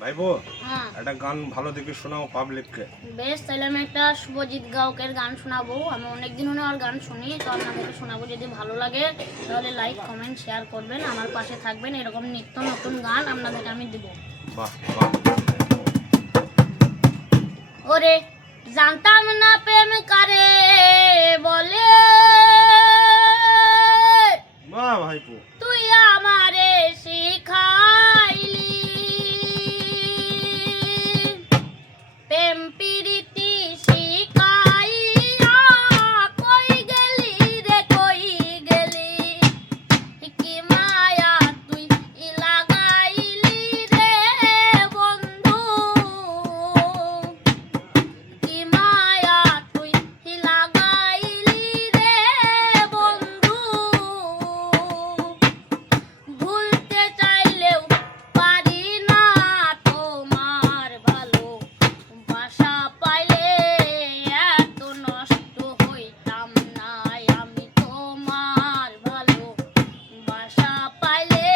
ভাইবো একটা গান ভালো দেখে শোনাও পাবলিককে। বেশ, তাহলে আমি একটা শুভজিৎ গায়কের গান শোনাবো। আমি অনেকদিন হলো আর গান শুনি, তো আপনাদেরকে শোনাবো। যদি ভালো লাগে তাহলে লাইক কমেন্ট শেয়ার করবেন, আমার পাশে থাকবেন। এরকম নিত্য নতুন গান আপনাদেরকে আমি দেবো। বাহ বাহ। ওরে জানতাম না প্রেম কারে বলে, বাহ ভাইপো, তুই আমারে শিখাইলি প্রেম প্রীতি শিখাইয়া। কই গেলি রে কই গেলি, কি মায়া তুই লাগাইলি রে বন্ধু, কি মায়া তুই লাগাইলি রে বন্ধু। ভুলতে চাইলেও পারি না তোমার ভালো বাসা পাইলে এত নষ্ট হইতাম না। আমি তোমার ভালো বাসা পাইলে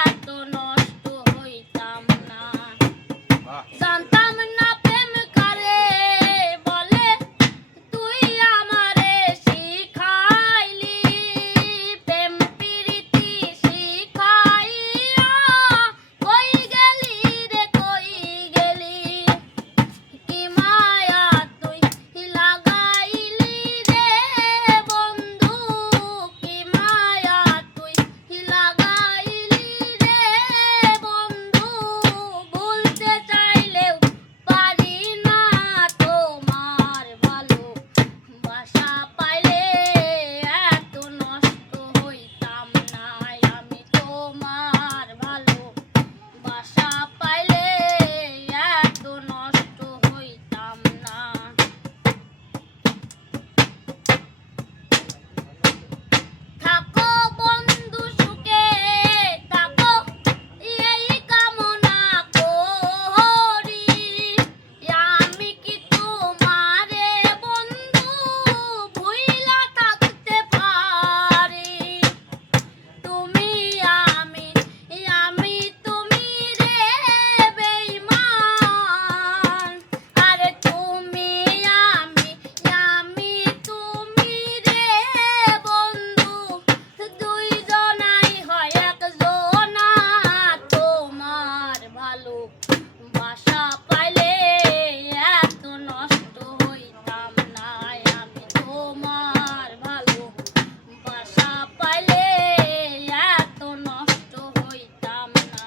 এত নষ্ট হইতাম না। জানতাম না প্রেম কারে বলে, তুই আমারে শিখাইলি প্রেম প্রীতি শিখাইয়া। কই গেলি রে কই গেলি, কি মায়া তুই লাগাইলি রে বন্ধু, কি মায়া তুই লাগাইলি রে বন্ধু। ভুলতে চাইলেও পারি না তোমার ভালো বাসা পাইলে এত নষ্ট হইতাম না। আমি তোমার ভালো বাসা পাইলে এত নষ্ট হইতাম না। থাকো বন্ধু সুখে থাকো, এই কামনা করি। আমি কি তোমারে বন্ধু ভুইলা থাকতে পারি। তুমি আমি তুমি রে বেঈমান। আরে তুমি আমি তুমি রে বন্ধু, দুইজনাই হয় একজনা। তোমার ভালো বাসা পাইলে এত নষ্ট হইতাম না। আমি তোমার ভালো বাসা পাইলে এত নষ্ট হইতাম না।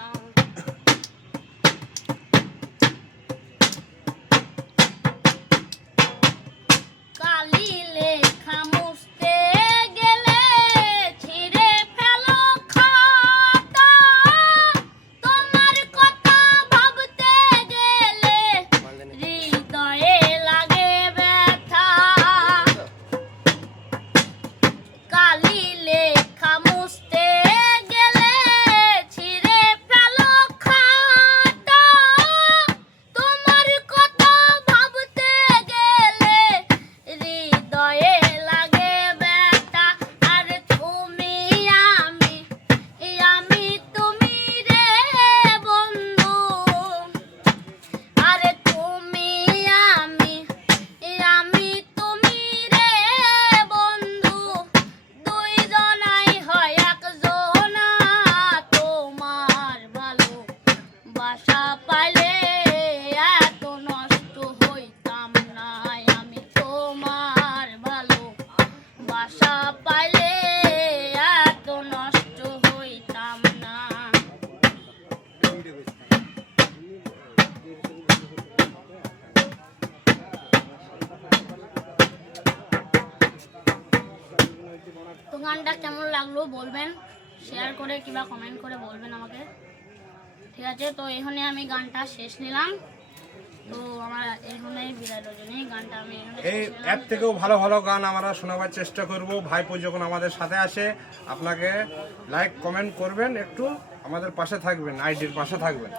কালি লেখা মুছতে গেলে ছিঁড়ে ফেলো খাতা। তোমার কথা ভাবতে গেলে হৃদয়ে লাগে ব্যথা। কালি লেখা মুছতে গেলে ছিঁড়ে ফেলো খাতা। তোমার কথা ভাবতে গেলে হৃদয়ে লাগে ব্যথা। আর তুমি আমি তুমি রে বন্ধু, আরে তুমি আমি তুমি রে বন্ধু, দুইজনাই হয় একজনা। তোমার ভালো বাসা পাইলে এত নষ্ট হইতাম না। আমি তোমার ভালো বাসা পাইলে এত নষ্ট হইতাম না। তো গানটা কেমন লাগলো বলবেন, শেয়ার করে কিংবা কমেন্ট করে বলবেন আমাকে। ঠিক আছে, তো এখানে আমি গানটা শেষ নিলাম। তো আমার এখানে বিদায় রজনী গানটা আমি এই এর থেকেও ভালো ভালো গান আমরা শোনাবার চেষ্টা করব। ভাইপো যখন আমাদের সাথে আসে, আপনাকে লাইক কমেন্ট করবেন, একটু আমাদের পাশে থাকবেন, আইডির পাশে থাকবেন।